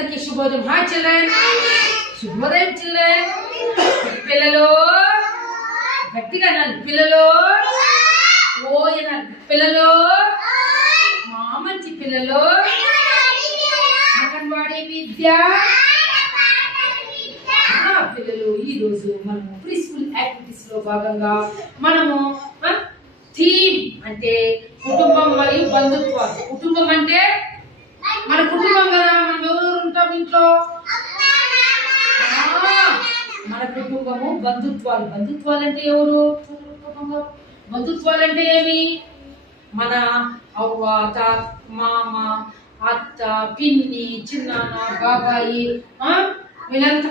అందరికీ శుభోదయం. Hi children, శుభోదయం చిల్డ్రన్. పిల్లలు గట్టిగా అనాలి. పిల్లలు ఓయనాలి. పిల్లలు మా మంచి పిల్లలు. అంగన్వాడీ విద్య పిల్లలు. ఈ రోజు మనము ప్రీ స్కూల్ యాక్టివిటీస్ లో భాగంగా మనము థీమ్ అంటే కుటుంబం మరియు బంధుత్వాలు. కుటుంబం అంటే మన కుటుంబం కదా. మనం ఎవరెవరు ఉంటాం ఇంట్లో? మన కుటుంబము. బంధుత్వాలు. బంధుత్వాలు అంటే ఎవరు? బంధుత్వాలు అంటే ఏమి? మన అవ్వ, తాత, మామ, అత్త, పిన్ని, చిన్నాన్న, బాబాయి, వీళ్ళంతా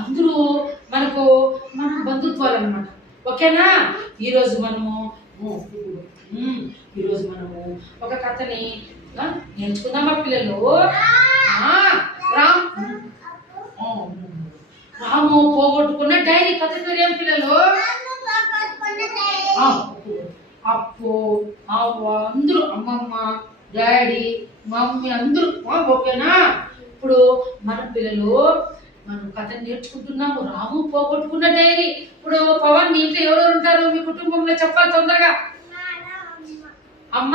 అందరూ మనకు మన బంధుత్వాలు అన్నమాట. ఓకేనా? ఈరోజు మనము ఒక కథని నేర్చుకుందామా పిల్లలు? రాము పోగొట్టుకున్న డైరీ. కథ పేరు ఏం పిల్లలు? అప్పు, అవ్వ, అందరూ, అమ్మమ్మ, డాడీ, మమ్మీ అందరూ. ఓకేనా? ఇప్పుడు మన పిల్లలు మనం కథ నేర్చుకుంటున్నాము. రాము పోగొట్టుకున్న డైరీ. ఇప్పుడు పవన్, మీ ఇంట్లో ఎవరెవరు ఉంటారు? మీ కుటుంబంలో చెప్పాలి తొందరగా. అమ్మ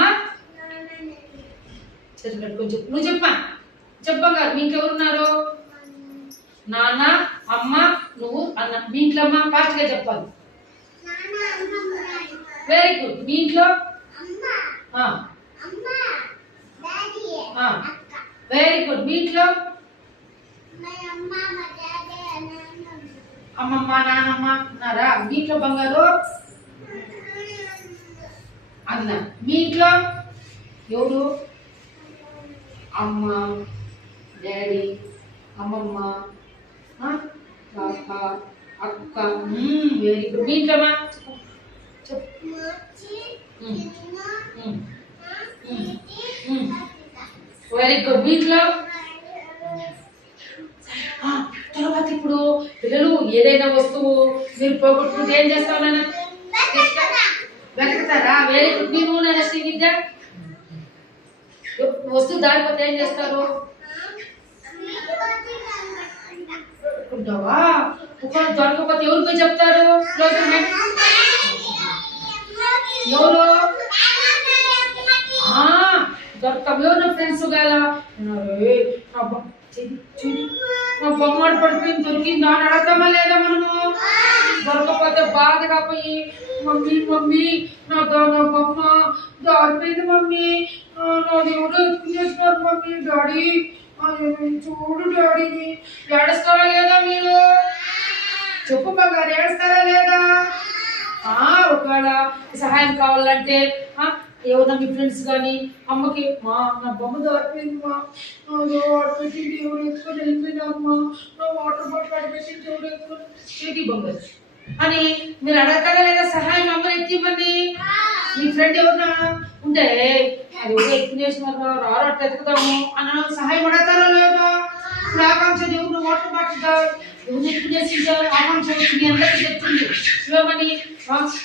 కొంచెం నువ్వు చెప్పగా. మీ ఇంట్లో ఎవరున్నారు? నాన్న, అమ్మ, నువ్వు, అన్న. మీ ఇంట్లో అమ్మ ఫాస్ట్ గా చెప్పాలి. Very good. మీ ఇంట్లో? Very good. మీ ఇంట్లో? అమ్మమ్మ, నాన్నమ్మ ఉన్నారా? మీ ఇంట్లో బంగారు అన్న. మీ ఇంట్లో ఎవరు? అమ్మ, డాడీ, అమ్మమ్మ, తాత, అక్క. Very good. మీ ఇంట్లో వెరీ గుడ్. మీ ఇంట్లో? తర్వాత ఇప్పుడు పిల్లలు ఏదైనా వస్తువు మీరు పోగొట్టుకుంటే ఏం చేస్తావు? వెతుకుతారా? వేరే మీరు శ్రీవిద్య వస్తువు దారిపోతే ఏం చేస్తారు? పెట్టుకుంటావా? దొరకకపోతే ఎవరికి చెప్తారు? ఎవరు దొరకం? ఎవరు ఫ్రెండ్స్ గాల నా బొమ్మడు పడిపోయింది, దొరికిందా అని అడగతామా లేదా? మనము దొరకపోతే బాధగా పోయి మమ్మీ మమ్మీ నా బొమ్మ దారిపోయింది మమ్మీ, నాది ఎవరో ఎత్తుకునేస్తున్నారు మమ్మీ, డాడీ చూడు డాడీని. ఏడుస్తారా లేదా మీరు? చెప్పు బాగా, ఏడుస్తారా లేదా? ఒకవేళ సహాయం కావాలంటే ఎవరన్నా మీ ఫ్రెండ్స్ కానీ అమ్మకి, నా బొమ్మ దారిపోయింది మా, ఆడిపెట్టింది ఎవరు ఎత్తుకొని వెళ్ళిపోయినామ్మా, నా వాటర్ బాటిల్ ఆడిపెట్టింది ఎవరు ఎత్తుకొని చేతి బొమ్మ అని మీరు అడగతారా లేదా? సహాయం అమ్మని ఎత్తిమని. మీ ఫ్రెండ్ ఎవరన్నా ఉంటే అది ఎవరు ఎత్తుకునేసినారు, రారు అట్లా ఎత్తుకుతాము అన్న సహాయం అడగతారా లేదా? ఇప్పుడు ఆకాంక్ష ఎవరు వాటర్ బాటిల్ ఎవరు ఎత్తుకునేసి ఆకాంక్ష మీ అందరికీ చెప్తుంది ఏమని?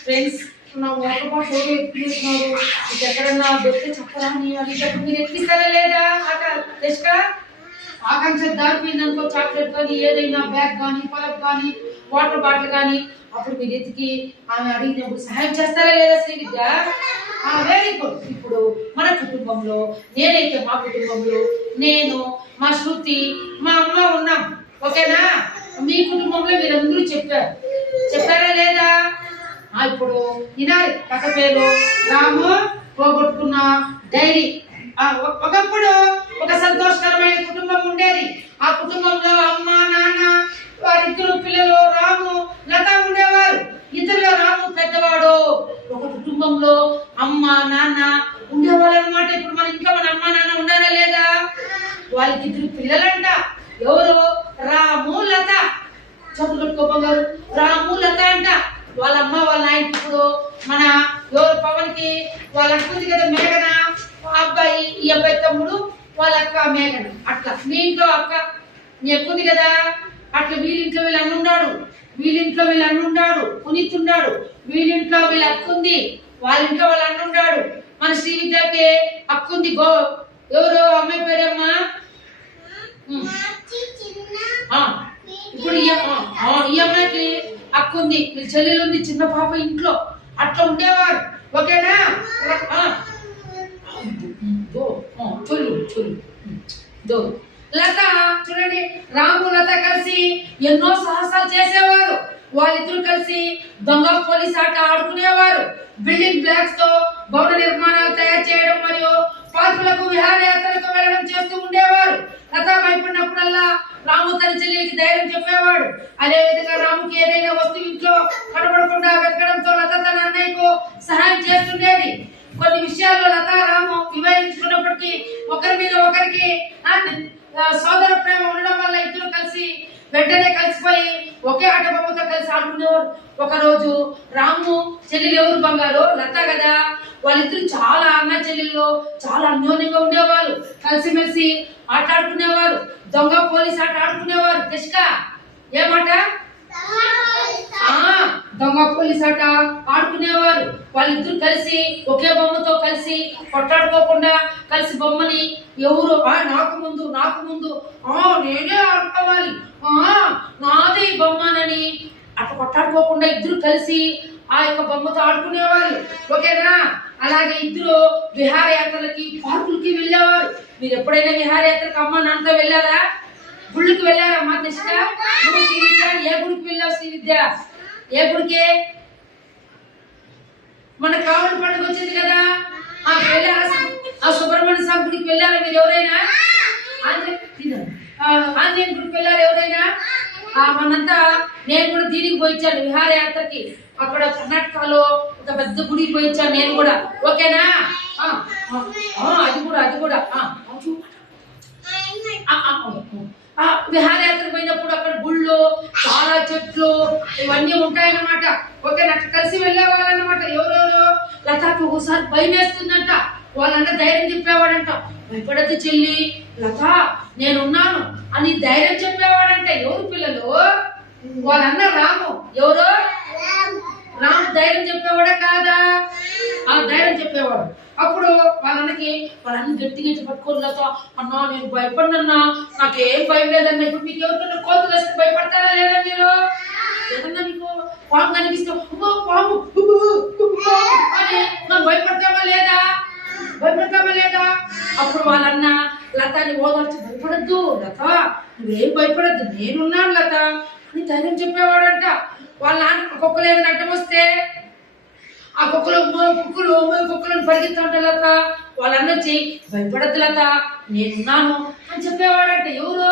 ఫ్రెండ్స్ నా వాటర్ బాటిల్ ఎవరు ఎత్తుకునేసినారు, ఇది ఎక్కడన్నా దొరికితే చెప్పరా అని అడిగినప్పుడు మీరు ఎత్తిస్తారా లేదా? ఆకాంక్ష దారిపోయింది అనుకో, చాక్లెట్ కానీ ఏదైనా బ్యాగ్ కానీ పలక్ కానీ వాటర్ బాటిల్ కానీ, అప్పుడు మీరు ఎత్తికి ఆమె అడిగినప్పుడు సహాయం చేస్తారా లేదా శ్రీవిద్య? Very good. ఇప్పుడు మన కుటుంబంలో నేనైతే మా కుటుంబంలో నేను, మా శృతి, మా అమ్మ ఉన్నాం. ఓకేనా? మీ కుటుంబంలో మీరందరూ చెప్పారా లేదా? ఇప్పుడు వినాలి. కథ పేరు రాము పోగొట్టుకున్న డైరీ. ఒకప్పుడు ఒక సంతోషకరమైన కుటుంబం ఉండేది. ఆ కుటుంబంలో అమ్మ, నాన్న, వారిద్దరు పిల్లలు రాము, లత ఉండేవారు. ఇద్దరులో రాము పెద్దవాడు. ఒక కుటుంబంలో అమ్మ, నాన్న ఉండేవాళ్ళు అనమాట. ఇప్పుడు మన ఇంట్లో మన అమ్మ, నాన్న ఉన్నారా లేదా? వాళ్ళకి ఇద్దరు పిల్లలంట. ఎవరు? రాము, లత. చదువు కట్టుకోగారు. రాము, లత అంట. వాళ్ళ అమ్మ వాళ్ళ ఆయన ఇప్పుడు మన ఎవరు పవన్ కి వాళ్ళ అక్క ఉంది కదా మేఘన, అబ్బాయి, ఈ అబ్బాయి తమ్ముడు, వాళ్ళ అక్క మేఘన. అట్లా మీ ఇంట్లో అక్క మీ అక్క ఉంది కదా, అట్లా వీళ్ళింట్లో వీళ్ళు అన్నున్నాడు, వీళ్ళింట్లో వీళ్ళు అన్నున్నాడు, పునీత్ ఉన్నాడు, వీళ్ళింట్లో వీళ్ళ అక్క ఉంది, వాళ్ళ ఇంట్లో వాళ్ళ అన్నున్నాడు. మన శ్రీ విద్యకి అక్క ఉంది. ఎవరు అమ్మాయి పేరేమ్మా? మీ చెల్లెలు ఉంది, చిన్న పాప ఇంట్లో అట్లా ఉండేవారు. ఓకేనా? చొల్లు చొల్లు దో. లత చూడండి, రాము లత కలిసి ఎన్నో సాహసాలు చేసేవారు. వాళ్ళిద్దరు కలిసి దొంగ పోలీస్ ఆట ఆడుకునేవారు. బిల్డింగ్ బ్లాక్స్ తో భవన నిర్మాణాలు తయారు చేయడం మరియు పార్కులకు విహారయాత్రలకు వెళ్ళడం చేస్తూ ఉండేవారు. లత భయపడినప్పుడల్లా రాము తన చెల్లెలికి ధైర్యం చెప్పేవాడు. అదే విధంగా రాముకి ఏదైనా వస్తువు ఇంట్లో కనబడకుండా వెతకడంతో లత తన అన్నయ్యకు సహాయం చేస్తుండేది. కొన్ని విషయాల్లో లత రాము విభజించుకున్నప్పటికీ ఒకరి మీద ఒకరికి సోదర ప్రేమ ఉండడం వల్ల ఇద్దరు కలిసి వెంటనే కలిసిపోయి ఒకే ఆట బొమ్మతో కలిసి ఆడుకునేవారు. ఒకరోజు రాము చెల్లెలు ఎవరు బంగారు? లత కదా. వాళ్ళిద్దరు చాలా అన్న చెల్లెళ్ళు చాలా అన్యోన్యంగా ఉండేవారు. కలిసిమెలిసి ఆట ఆడుకునేవారు. దొంగ పోలీస్ ఆట ఆడుకునేవారు. తెష్క ఏమాట? దొంగ పోలీస్ ఆట ఆడుకునేవారు. వాళ్ళిద్దరు కలిసి ఒకే బొమ్మతో కలిసి కొట్టాడుకోకుండా కలిసి బొమ్మని ఎవరు నాకు ముందు నేనే ఆడుకోవాలి, నాది బొమ్మనని అట్లా కొట్టాడుకోకుండా ఇద్దరు కలిసి ఆ యొక్క బొమ్మతో ఆడుకునేవారు. ఓకేనా? అలాగే ఇద్దరు విహారయాత్రలకి పార్కులకి వెళ్ళేవారు. మీరు ఎప్పుడైనా విహారయాత్రకు అమ్మ నాన్నతో వెళ్ళారా? గుళ్ళకి వెళ్ళారా? అమ్మా తెష్క ఏ గుడికి వెళ్ళావు? శ్రీ విద్య ఏ గుడికి? మన కావలి పండుగ వచ్చింది కదా, ఆ సుబ్రహ్మణ్య స్వామి గుడికి వెళ్ళారా మీరు ఎవరైనా? ఆంజనేయ గుడికి వెళ్ళారు ఎవరైనా? మనంతా నేను కూడా దీనికి పోయించాను విహారయాత్రకి. అక్కడ కర్ణాటకలో ఒక పెద్ద గుడికి పోయించాను నేను కూడా. ఓకేనా? అది కూడా విహారయాత్ర పోయినప్పుడు అక్కడ గుళ్ళు చాలా చెట్లు ఇవన్నీ ఉంటాయన్నమాట. ఓకేనా? అక్కడ కలిసి వెళ్ళేవాళ్ళన్నమాట. ఎవరెవరో లతకు ఒకసారి భయం వేస్తుందంట. వాళ్ళన్న ధైర్యం చెప్పేవాడంట. భయపడద్దు చెల్లి, లత నేనున్నాను అని ధైర్యం చెప్పేవాడంట. ఎవరు పిల్లలు? వాళ్ళన్న రాము. ఎవరు? రాము ధైర్యం చెప్పేవాడే కాదా? ఆ ధైర్యం చెప్పేవాడు. అప్పుడు వాళ్ళకి వాళ్ళని గట్టిగా పట్టుకోరు. లత అన్నా నేను భయపడినన్నా, నాకేం భయం లేదన్నా. ఇప్పుడు మీకు ఎవరికన్నా కోతులు వస్తే భయపడతారా లేదా మీరు? ఏదన్నా మీకు పాము కనిపిస్తాం పాము అని మనం భయపడతామా లేదా? అప్పుడు వాళ్ళన్న లతని ఓదార్చి భయపడద్దు లత, నువ్వేం భయపడద్దు, నేనున్నాను లత అని ధైర్యం చెప్పేవాడంట. వాళ్ళ నాన్న కుక్కలు ఏదైనా అడ్డం వస్తే ఆ కుక్కలను పరిగెత్తా ఉంటా లత. వాళ్ళన్న వచ్చి భయపడద్దు లత, నేనున్నాను అని చెప్పేవాడంట. ఎవరు?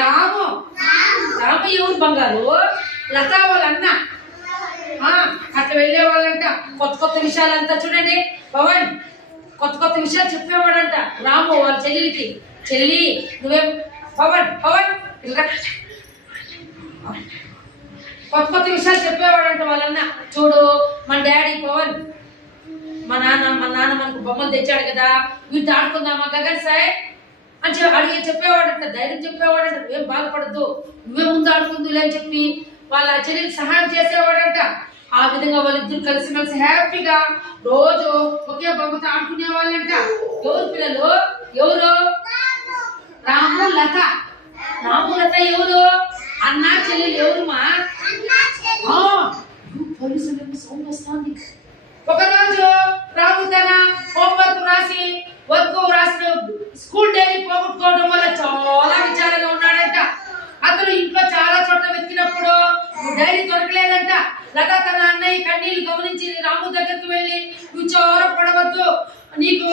రాము ఎవరు బంగారు? లత వాళ్ళన్న. అట్లా వెళ్ళే వాళ్ళంట. కొత్త విషయాలంతా చూడండి. పవన్ కొత్త విషయాలు చెప్పేవాడంట రాము వాళ్ళ చెల్లెలికి. చెల్లి నువ్వేం పవన్ కొత్త విషయాలు చెప్పేవాడంట వాళ్ళన్న. చూడు మన డాడీ పవన్, మా నాన్న మనకు బొమ్మలు తెచ్చాడు కదా, వీటితో ఆడుకుందామా గగన్ సాయ్ అని అడిగి చెప్పేవాడంట. ధైర్యం చెప్పేవాడంట. నువ్వేం బాధపడద్దు, నువ్వే ముందు ఆడుకుందులే అని చెప్పి వాళ్ళ చెల్లికి సహాయం చేసేవాడంట. ఆ విధంగా వాళ్ళిద్దరు కలిసిమెలిసి హ్యాపీగా రోజు ఒకే బొమ్మతో ఆడుకునే వాళ్ళంట. ఎవరు పిల్లలు? ఎవరు? రాము లత ఎవరు? అన్నా చెల్లెలు ఎవరు? మా పోలీసులకు సౌండ్ వస్తుంది. ఒకరోజు రాము తన హోంవర్క్ రాసిన స్కూల్ డైరీ పోగొట్టుకోవడం వల్ల చాలా విచారంగా ఉన్నాడంట. అతను ఇంట్లో చాలా చోట్ల వెతికినప్పుడు డైరీ దొరకలేదంట. లత తన అన్నయ్య కన్నీళ్లు గమనించి రాము దగ్గరికి వెళ్ళి, విచారపడవద్దు, నీకు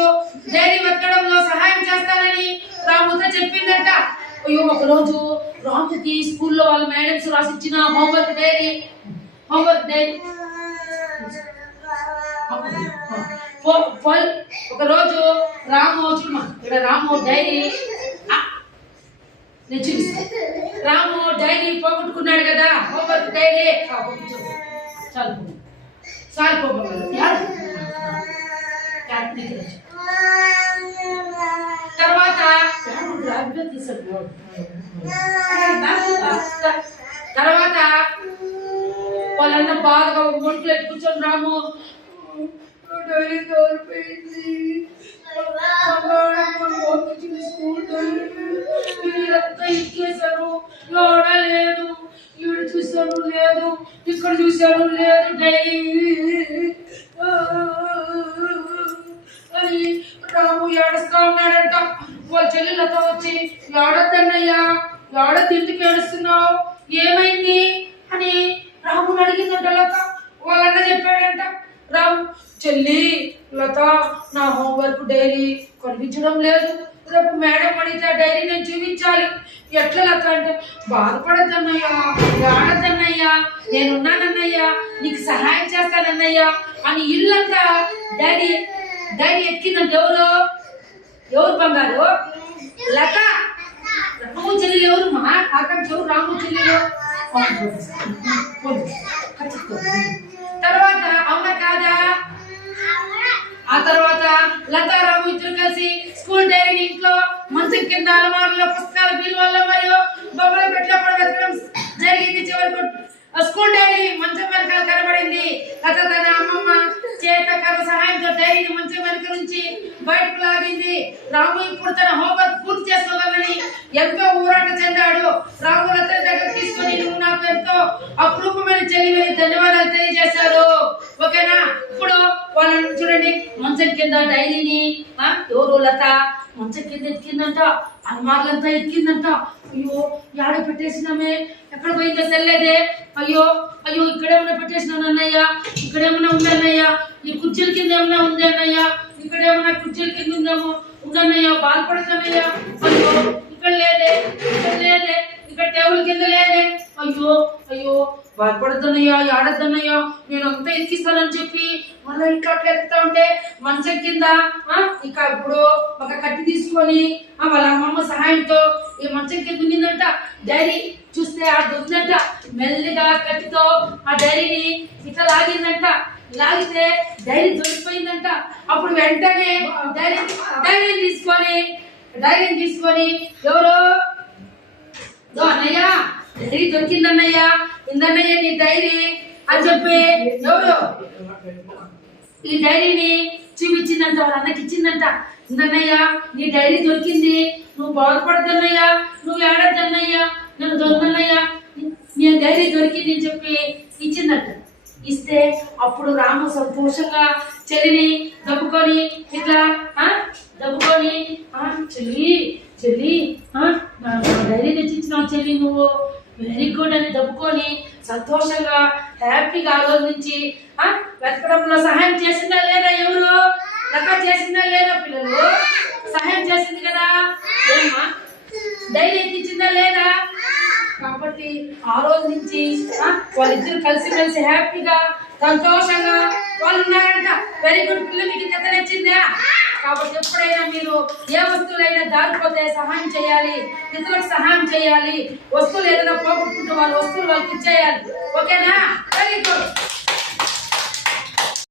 డైరీ వెతకడంలో సహాయం చేస్తానని రాముతో చెప్పిందంట. అయ్యో ఒకరోజు రాముకి స్కూల్లో వాళ్ళ మేడమ్స్ రాసిచ్చిన హోంవర్క్ డైరీ ఒకరోజు రాము డైరీ నేను చూపిస్తాను. రాము డైరీ పోగొట్టుకున్నాడు కదా, హోంవర్క్ డైరీ. తర్వాత వాళ్ళన్న బాగా ఒంట్లో కూర్చొని రాము డైరీ దొరికింది, స్కూల్ ఇచ్చేసారు, లేదు ఈడు చూసాను, లేదు ఇక్కడ చూసి అని రాము ఏడుస్తా ఉన్నాడంట. వాళ్ళ చెల్లెలతో వచ్చి ఏడొద్దన్నయ్యా, ఏడొద్దు ఇంటికి ఏడుస్తున్నావు, ఏమైంది అని రాముని అడిగిందంట లత. వాళ్ళన్న చెప్పాడంట, రాము చెల్లి లత నా హోంవర్క్ డైరీ కనిపించడం లేదు, రేపు మేడం అడిగితే డైరీ నేను చూపించాలి, ఎట్లా లత అంటే బాధపడద్దన్నయ్యా, ఏడద్దన్నయ్యా, నేనున్నానన్నయ్యా, నీకు సహాయం చేస్తానన్నయ్యా అని ఇల్లంతా డాడీ డాడీ ఎక్కిందంట. ఎవరు బంగారు? లత. రాము చెల్లెలు ఎవరు మా ఆకాంక్ష? ఎవరు రాము చెల్లెలు? తర్వాత అవునా కాదా? ఆ తర్వాత లత రాము ఇద్దరు కలిసి స్కూల్ డైరీ ఇంట్లో మంచం కింద అలమారులో పుస్తకాల బిల్వల్లో మరియు బొమ్మల పెట్లో పడగొట్టడం జరిగింది. చివరకు స్కూల్ డైరీ మంచం వెనకాల కనబడింది. లత తన అమ్మమ్మ చేత కర్ర సహాయంతో డైరీని మంచం వెనుక నుంచి బయటకు లాగింది. రాము ఇప్పుడు తన హోంవర్క్ పూర్తి చేసుకోగలని ఎంతో ఊరాట చెందాడు. రాము లత దగ్గర తీసుకుని నువ్వు నాకు ఎంతో అపురూపమైన చెల్లివని ధన్యవాదాలు తెలియజేశారు. ఓకేనా? ఇప్పుడు వాళ్ళని చూడండి, మంచం కింద డైరీని ఎవరు లత మంచం కింద ఎత్తికిందంట, అల్మార్లంతా ఎత్తికిందంట. అయ్యో యాడ పెట్టేసినామే, ఎక్కడ పోయిందో తెలియదే, అయ్యో అయ్యో ఇక్కడేమన్నా పెట్టేసినాను అన్నయ్య, ఇక్కడేమన్నా ఉందన్నయ్య, ఈ కుర్చీల కింద ఏమన్నా ఉంది అన్నయ్య, ఇక్కడేమన్నా కుర్చీల కింద ఉందన్నయ్య, బాధపడుతున్నయ్య, అయ్యో ఇక్కడ లేదే, ఇక్కడ లేదే, ఇక్కడ టేబుల్ కింద లేదే, అయ్యో అయ్యో బాధపడుతున్నయ్యా, ఆడద్దన్నయ్యా, నేను అంతా ఎక్కిస్తానని చెప్పి మళ్ళీ ఇట్లా ఎత్తుతా ఉంటే మంచం కింద ఇక ఇప్పుడు ఒక కట్టి తీసుకొని వాళ్ళ అమ్మమ్మ సహాయంతో ఈ మంచం కింద ఉండిందంట. డైరీ చూస్తే ఆ దొంగంట మెల్లిగా కట్టితో ఆ డైరీని ఇట్లా లాగిందంట. లాగితే డైరీ దొరికిపోయిందంట. అప్పుడు వెంటనే డైరీని తీసుకొని ఎవరో అన్నయ్య డైరీ దొరికిందన్నయ్యా, ఇందన్నయ్య నీ డైరీ అని చెప్పి ఎవరు ఈ డైరీని చూపించిందంట. వాళ్ళ అన్నకి ఇచ్చిందంట. ఇందన్నయ్య నీ డైరీ దొరికింది, నువ్వు బాధపడద్దన్నయ్యా, నువ్వు ఏడద్దన్నయ్యా, నేను దొంగన్నయ్యా, నీ డైరీ దొరికింది అని చెప్పి ఇచ్చిందంట. ఇస్తే అప్పుడు రాము సంతోషంగా చెల్లిని దబ్బుకొని ఇట్లా దబ్బుకొని చెల్లి చెల్లి డైరీ తెచ్చిచ్చినావు చెల్లి, నువ్వు వెరీ గుడ్ అని దబ్బుకొని సంతోషంగా హ్యాపీగా ఆ రోజు నుంచి వెతకడంలో సహాయం చేసిందా లేదా? ఎవరు? లత చేసిందా లేదా? పిల్లలు సహాయం చేసింది కదా, ఏమా డైరీ ఎక్కించిందా లేదా? కాబట్టి ఆ రోజు నుంచి వాళ్ళిద్దరు కలిసిమెలిసి హ్యాపీగా సంతోషంగా వాళ్ళు ఉన్నారంట. వెరీ గుడ్ పిల్లలు, మీకు ఎంత నచ్చిందా? కాబట్టి ఎప్పుడైనా మీరు ఏ వస్తువులైనా దారిపోతే సహాయం చేయాలి, ఇతరులకు సహాయం చేయాలి. వస్తువులు ఏదైనా పోగొట్టుకుంటే వాళ్ళ వస్తువులు వాళ్ళకి ఇచ్చేయాలి. ఓకేనా? Very good.